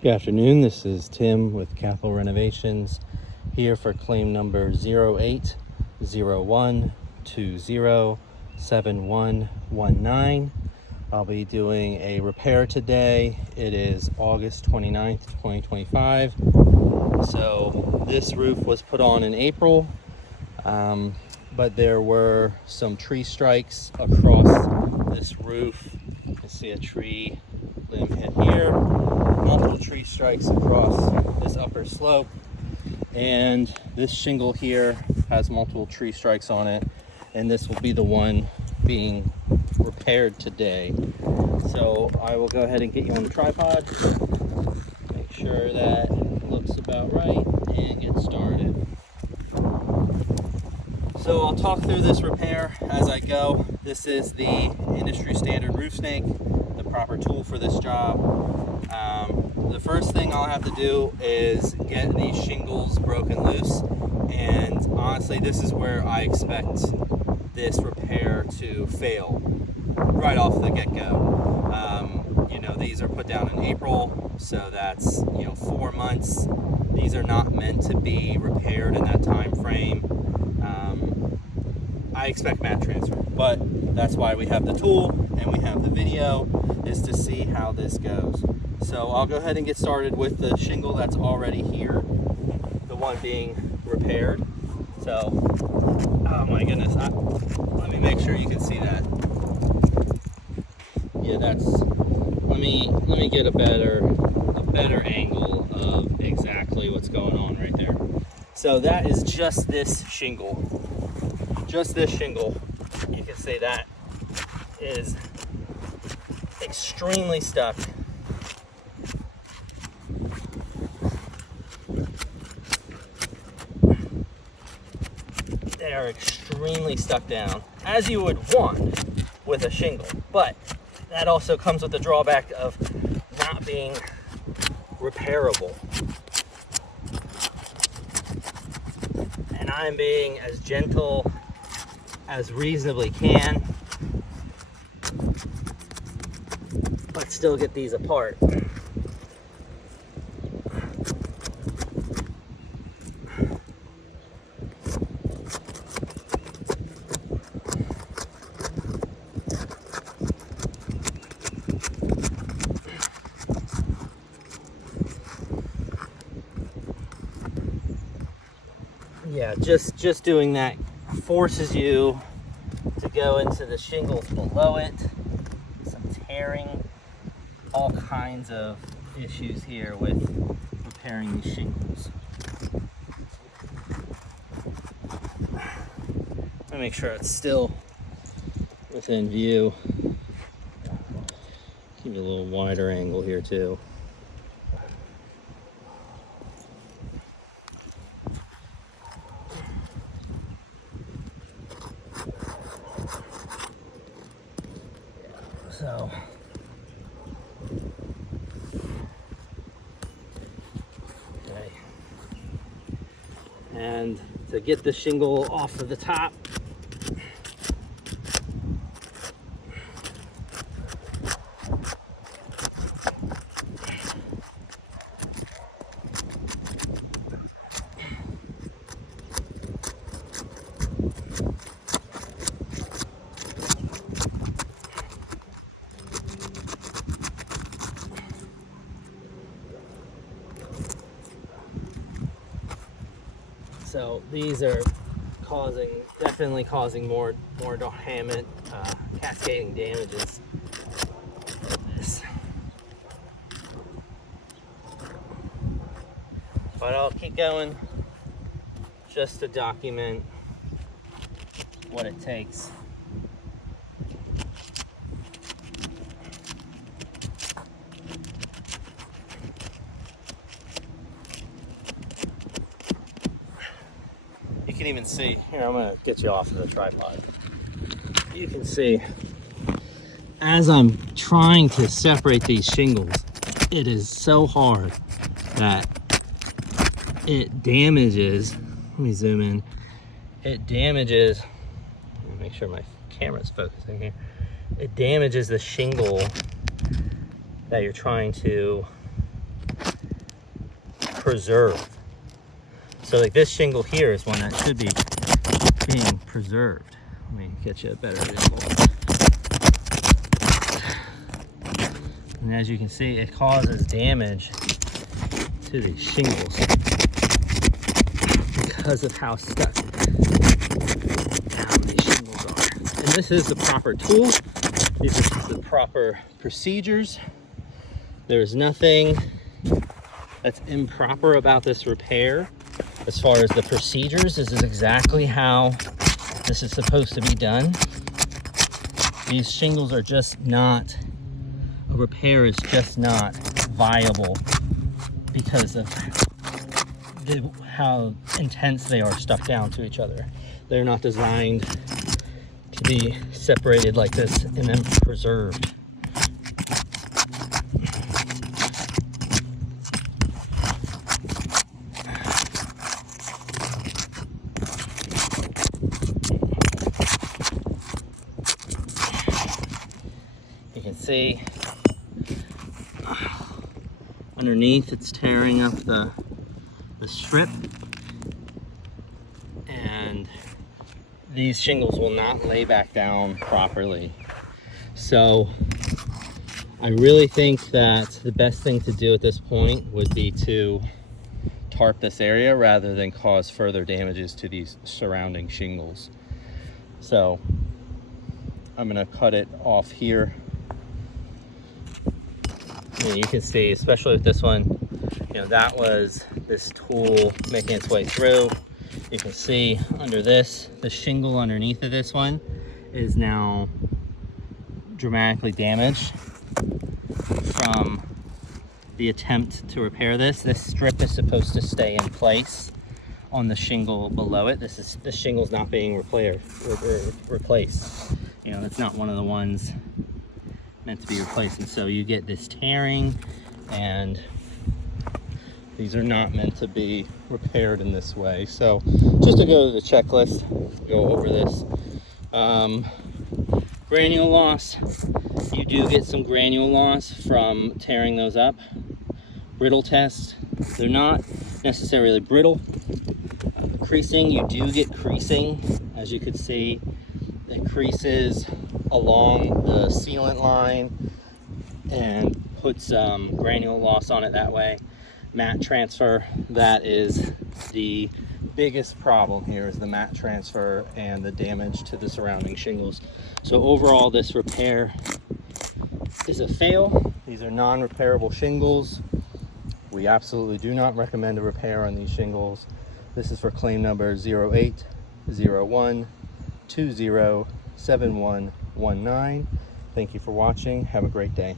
Good afternoon, this is Tim with Capital Renovations here for claim number 0801207119. I'll be doing a repair today. It is August 29th, 2025. So this roof was put on in April, but there were some tree strikes across this roof. You can see a tree limb hit here, multiple tree strikes across this upper slope, and this shingle here has multiple tree strikes on it, and this will be the one being repaired today. So I will go ahead and get you on the tripod, make sure that looks about right, and get started. So I'll talk through this repair as I go. This is the industry standard roof snake, the proper tool for this job. The first thing I'll have to do is get these shingles broken loose, and honestly this is where I expect this repair to fail right off the get-go. These are put down in April, so that's 4 months. These are not meant to be repaired in that time frame. I expect mat transfer, but that's why we have the tool and we have the video, is to see how this goes. So I'll go ahead and get started with the shingle that's already here, the one being repaired. So, oh my goodness, let me make sure you can see that. Yeah, let me get a better angle of exactly what's going on right there. So that is just this shingle. Just this shingle. You can see that is extremely stuck. They are extremely stuck down, as you would want with a shingle, but that also comes with the drawback of not being repairable. And I'm being as gentle as reasonably can, but still get these apart. Yeah, just doing that forces you to go into the shingles below it, some tearing, all kinds of issues here with repairing these shingles. Let me make sure it's still within view. Give you a little wider angle here too. So, okay. And to get the shingle off of the top, so these are definitely causing more damage, cascading damages. This, but I'll keep going just to document what it takes. You can even see, here, I'm gonna get you off of the tripod. You can see, as I'm trying to separate these shingles, it is so hard that it damages, let me zoom in, it damages, let me make sure my camera's focusing here, it damages the shingle that you're trying to preserve. So like this shingle here is one that should be being preserved. Let me get you a better visual. And as you can see, it causes damage to these shingles because of how stuck down these shingles are. And this is the proper tool. These are the proper procedures. There's nothing that's improper about this repair. As far as the procedures, this is exactly how this is supposed to be done. These shingles are just not, a repair is just not viable because of how intense they are stuck down to each other. They're not designed to be separated like this and then preserved. You can see underneath it's tearing up the strip, and these shingles will not lay back down properly. So I really think that the best thing to do at this point would be to tarp this area rather than cause further damages to these surrounding shingles. So I'm gonna cut it off here. And you can see, especially with this one, you know, that was this tool making its way through. You can see under this, the shingle underneath of this one is now dramatically damaged from the attempt to repair this. This strip is supposed to stay in place on the shingle below it. This shingle's not being replaced. You know, it's not one of the ones meant to be replaced, and so you get this tearing, and these are not meant to be repaired in this way. So just to go to the checklist, go over this. Granule loss, you do get some granule loss from tearing those up. Brittle test, they're not necessarily brittle. Creasing, you do get creasing. As you can see, it creases along the sealant line and puts granule loss on it that way. Mat transfer, that is the biggest problem here, is the mat transfer and the damage to the surrounding shingles. So overall, this repair is a fail. These are non-repairable shingles. We absolutely do not recommend a repair on these shingles. This is for claim number 0801207119. Thank you for watching. Have a great day.